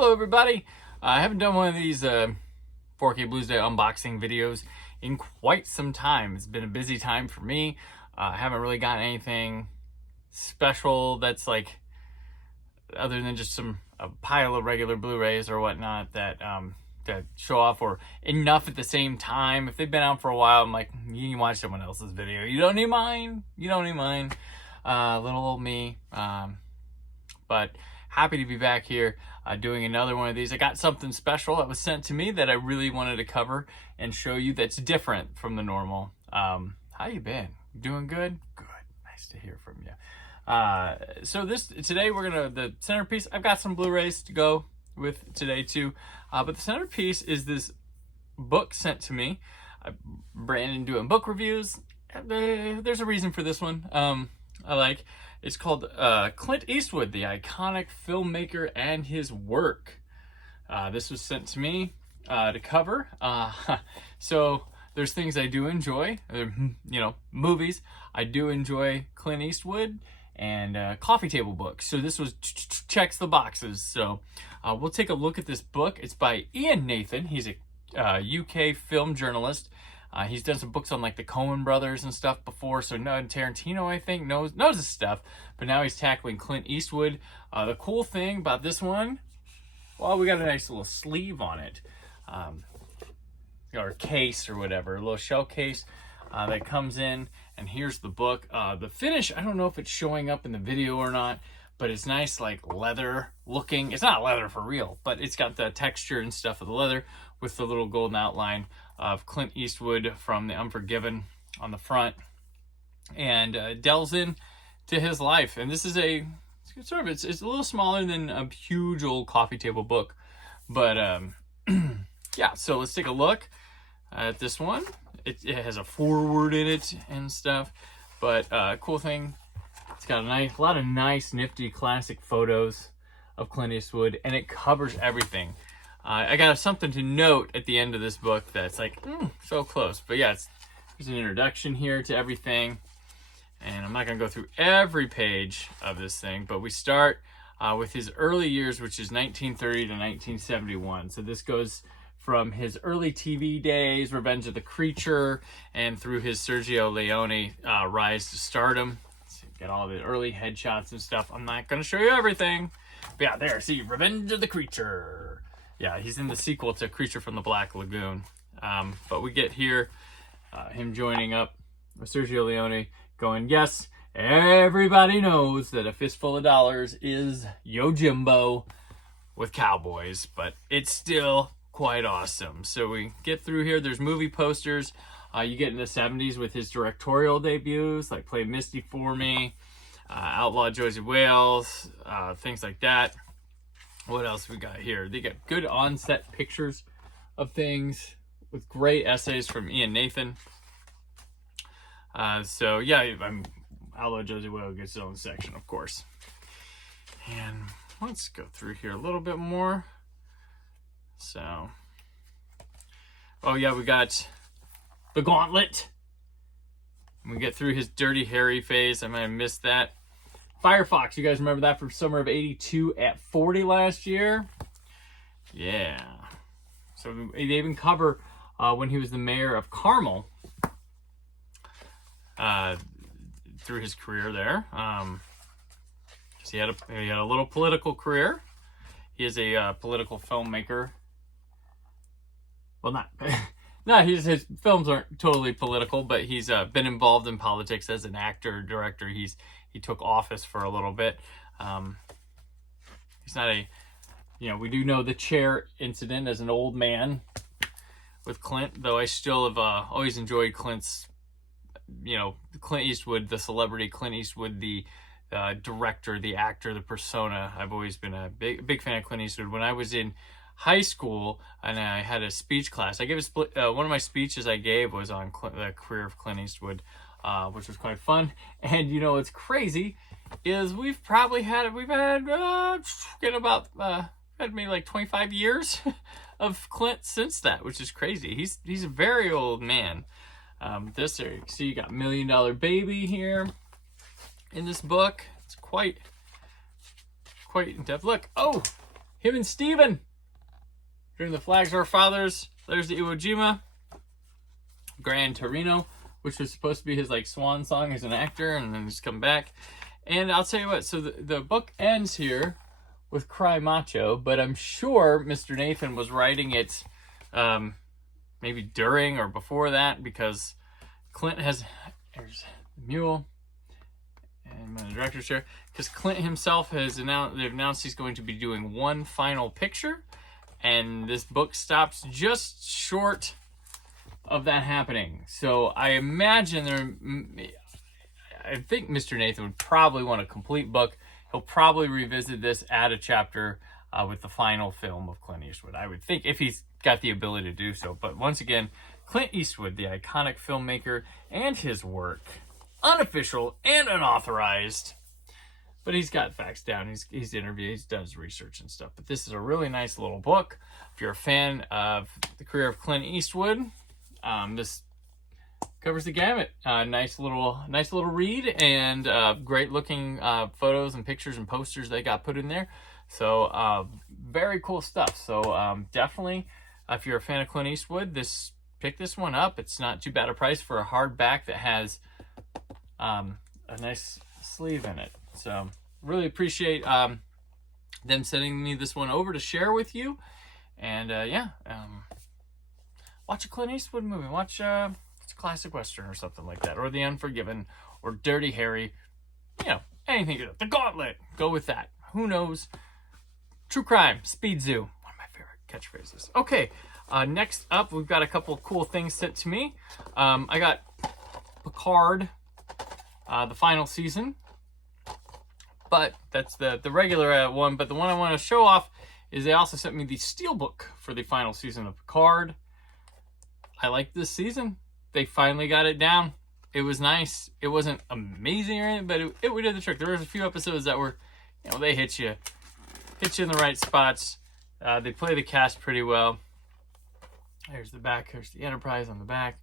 Hello everybody! I haven't done one of these 4K Blues Day unboxing videos in quite some time. It's been a busy time for me. I haven't really gotten anything special that's like, other than just a pile of regular Blu-rays or whatnot that show off, or enough at the same time. If they've been out for a while, I'm like, you can watch someone else's video. You don't need mine. You don't need mine. Little old me. But happy to be back here doing another one of these. I got something special that was sent to me that I really wanted to cover and show you that's different from the normal. How you been? Doing good? Good. Nice to hear from you. So today we're gonna, the centerpiece, I've got some Blu-rays to go with today too. But the centerpiece is this book sent to me. Brandon doing book reviews. There's a reason for this one. I like. It's called Clint Eastwood, the iconic filmmaker and his work. This was sent to me to cover. So there's things I do enjoy, movies. I do enjoy Clint Eastwood and coffee table books. So this was checks the boxes. So we'll take a look at this book. It's by Ian Nathan. He's a UK film journalist. He's done some books on like the Coen brothers and stuff before, so Tarantino, I think, knows his stuff, but now he's tackling Clint Eastwood. The cool thing about this one, well, we got a nice little sleeve on it, or case or whatever, a little shell case that comes in, and here's the book. The finish, I don't know if it's showing up in the video or not, but it's nice, like leather looking. It's not leather for real, but it's got the texture and stuff of the leather with the little golden outline of Clint Eastwood from The Unforgiven on the front, and delves in to his life. And this is it's a little smaller than a huge old coffee table book, but yeah. So let's take a look at this one. It has a foreword in it and stuff, but cool thing, it's got a lot of nice, nifty, classic photos of Clint Eastwood, and it covers everything. I got something to note at the end of this book that's like, so close. But yeah, there's an introduction here to everything. And I'm not going to go through every page of this thing, but we start with his early years, which is 1930 to 1971. So this goes from his early TV days, Revenge of the Creature, and through his Sergio Leone rise to stardom. So you get all the early headshots and stuff. I'm not going to show you everything. But yeah, there, see, Revenge of the Creature. Yeah, he's in the sequel to Creature from the Black Lagoon. But we get here him joining up with Sergio Leone, going, yes, everybody knows that a fistful of dollars is Yojimbo with cowboys, but it's still quite awesome. So we get through here. There's movie posters. You get in the 70s with his directorial debuts, like Play Misty for Me, Outlaw Josie Wales, things like that. What else we got here? They got good on-set pictures of things with great essays from Ian Nathan. So yeah, Outlaw Josie Wales gets its own section, of course. And let's go through here a little bit more. So, oh yeah, we got the Gauntlet. We get through his Dirty Harry phase. I might have missed that. Firefox, you guys remember that from summer of 82 at 40 last year? Yeah. So they even cover when he was the mayor of Carmel through his career there. So he had a little political career. He is a political filmmaker. Well, not his films aren't totally political, but he's been involved in politics as an actor, director. He took office for a little bit. He's not we do know the chair incident as an old man with Clint, though I still have always enjoyed Clint's, Clint Eastwood, the celebrity, Clint Eastwood, the director, the actor, the persona. I've always been a big fan of Clint Eastwood. When I was in high school and I had a speech class, I gave one of my speeches I gave was on the career of Clint Eastwood, which was quite fun. And what's crazy is we've had maybe like 25 years of Clint since that, which is crazy. He's a very old man. This area, see, you got $1 Million Baby here in this book. It's quite in depth. Look, oh, him and Steven during the Flags of Our Fathers. There's the Iwo Jima, Gran Torino, which was supposed to be his like swan song as an actor, and then he's come back. And I'll tell you what, so the book ends here with Cry Macho, but I'm sure Mr. Nathan was writing it maybe during or before that, because Clint has, there's the mule, and the director's chair, because Clint himself has announced he's going to be doing one final picture, and this book stops just short of that happening. So I imagine I think Mr. Nathan would probably want a complete book. He'll probably revisit this, add a chapter with the final film of Clint Eastwood, I would think, if he's got the ability to do so. But once again, Clint Eastwood, the iconic filmmaker, and his work, unofficial and unauthorized, but he's got facts down. He's interviewed, he's done his research and stuff. But this is a really nice little book. If you're a fan of the career of Clint Eastwood, this covers the gamut. Nice little read, and great looking photos and pictures and posters they got put in there. So very cool stuff. So definitely, if you're a fan of Clint Eastwood, pick this one up. It's not too bad a price for a hardback that has a nice sleeve in it. So really appreciate them sending me this one over to share with you. And watch a Clint Eastwood movie. Watch a classic Western or something like that, or The Unforgiven, or Dirty Harry. You know, anything. The Gauntlet. Go with that. Who knows? True Crime. Speed Zoo. One of my favorite catchphrases. Okay, next up, we've got a couple of cool things sent to me. I got Picard, the final season, but that's the regular one. But the one I want to show off is they also sent me the Steelbook for the final season of Picard. I like this season. They finally got it down. It was nice. It wasn't amazing or anything, but it did the trick. There was a few episodes that were, they hit you in the right spots. They play the cast pretty well. There's the back. There's the Enterprise on the back.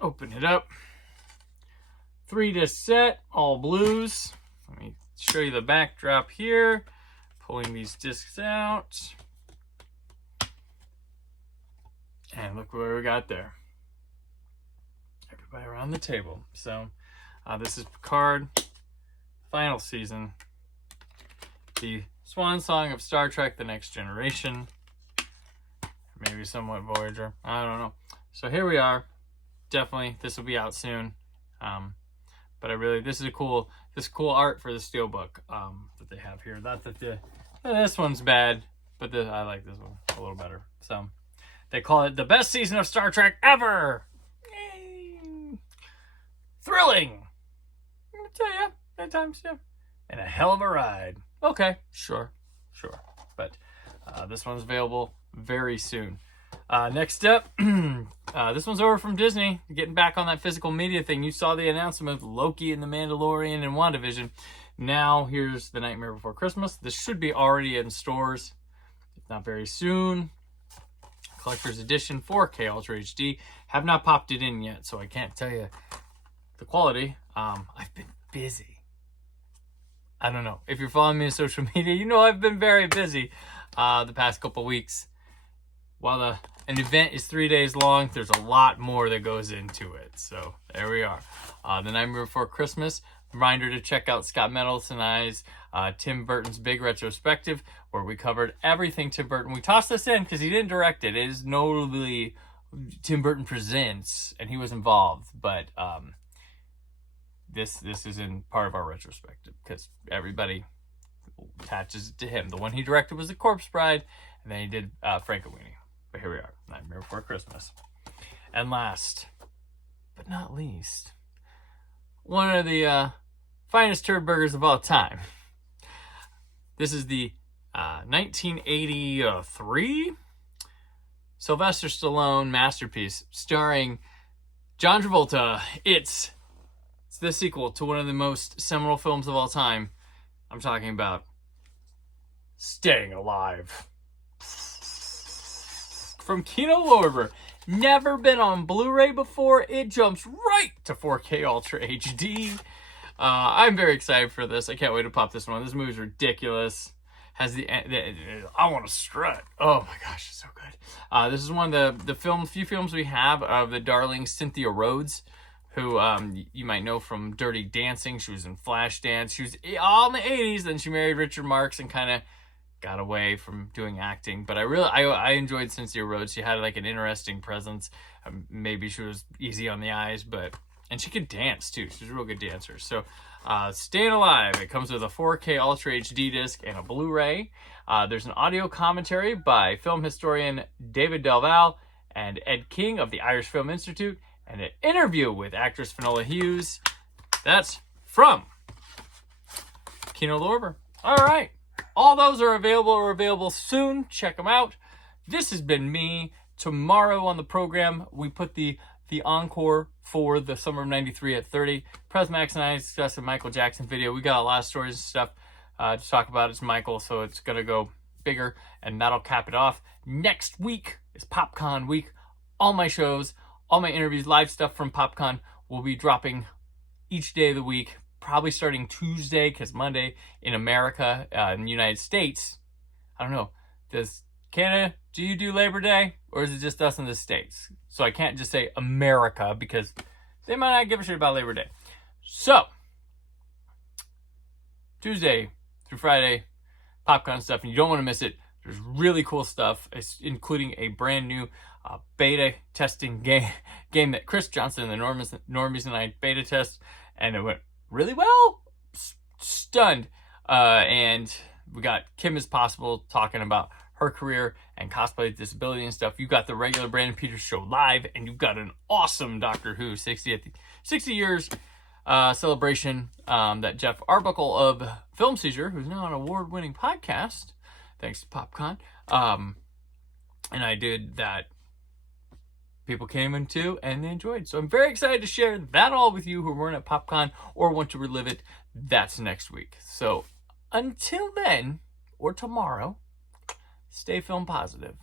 Open it up. 3-disc set, all blues. Let me show you the backdrop here. Pulling these discs out. And look what we got there. Everybody around the table. So this is Picard, final season. The swan song of Star Trek: The Next Generation. Maybe somewhat Voyager. I don't know. So here we are. Definitely, this will be out soon. But this is cool art for the Steelbook that they have here. Not that this one's bad, but I like this one a little better. So they call it the best season of Star Trek ever. Yay! Thrilling. I'm gonna tell you, at times, yeah. And a hell of a ride. Okay, sure. But this one's available very soon. Next up, this one's over from Disney. Getting back on that physical media thing. You saw the announcement of Loki and The Mandalorian and WandaVision. Now, here's The Nightmare Before Christmas. This should be already in stores, if not very soon. Collector's Edition 4K Ultra HD. Have not popped it in yet, so I can't tell you the quality. I've been busy. I don't know. If you're following me on social media, you know I've been very busy the past couple weeks. While an event is 3 days long, there's a lot more that goes into it. So there we are. The Nightmare Before Christmas. Reminder to check out Scott Mendelson and I's Tim Burton's Big Retrospective, where we covered everything Tim Burton. We tossed this in because he didn't direct it. It is notably Tim Burton Presents, and he was involved. But this is in part of our retrospective because everybody attaches it to him. The one he directed was The Corpse Bride, and then he did Frankenweenie. But here we are, Nightmare Before Christmas. And last, but not least, one of the finest turd burgers of all time. This is the 1983 Sylvester Stallone masterpiece starring John Travolta. It's the sequel to one of the most seminal films of all time. I'm talking about Staying Alive. From Kino Lorber. Never been on Blu-ray before. It jumps right to 4K Ultra HD. I'm very excited for this. I can't wait to pop this one. This movie's ridiculous. has the I Want to Strut. Oh my gosh, it's so good. This is one of the few films we have of the darling Cynthia Rhodes, who you might know from Dirty Dancing. She was in Flashdance. She was all in the 80s. Then she married Richard Marx and kind of got away from doing acting. But I enjoyed Cynthia Rhodes. She had like an interesting presence. Maybe she was easy on the eyes, and she could dance too. She's a real good dancer. So Staying Alive, it comes with a 4K Ultra HD disc and a Blu-ray. There's an audio commentary by film historian David Delval and Ed King of the Irish Film Institute, and an interview with actress Finola Hughes. That's from Kino Lorber. All right. All those are available or available soon. Check them out. This has been me. Tomorrow on the program, we put the encore for the summer of 93 at 30. Presmax and I discussed a Michael Jackson video. We got a lot of stories and stuff to talk about. It's Michael, so it's going to go bigger, and that'll cap it off. Next week is PopCon week. All my shows, all my interviews, live stuff from PopCon will be dropping each day of the week, probably starting Tuesday, because Monday in America, in the United States, I don't know, does Canada, do you do Labor Day, or is it just us in the States? So I can't just say America, because they might not give a shit about Labor Day. So, Tuesday through Friday, PopCon stuff, and you don't want to miss it. There's really cool stuff, including a brand new beta testing game that Chris Johnson and the Normies and I beta test, and it went really well. Stunned. And we got Kim Is Possible talking about her career and cosplay disability and stuff. You got the regular Brandon Peters show live, and you've got an awesome Doctor Who 60 years celebration that Jeff Arbuckle of Film Seizure, who's now an award-winning podcast, thanks to PopCon, and I did that. People came into and they enjoyed. So I'm very excited to share that all with you who weren't at PopCon or want to relive it. That's next week. So until then, or tomorrow, stay film positive.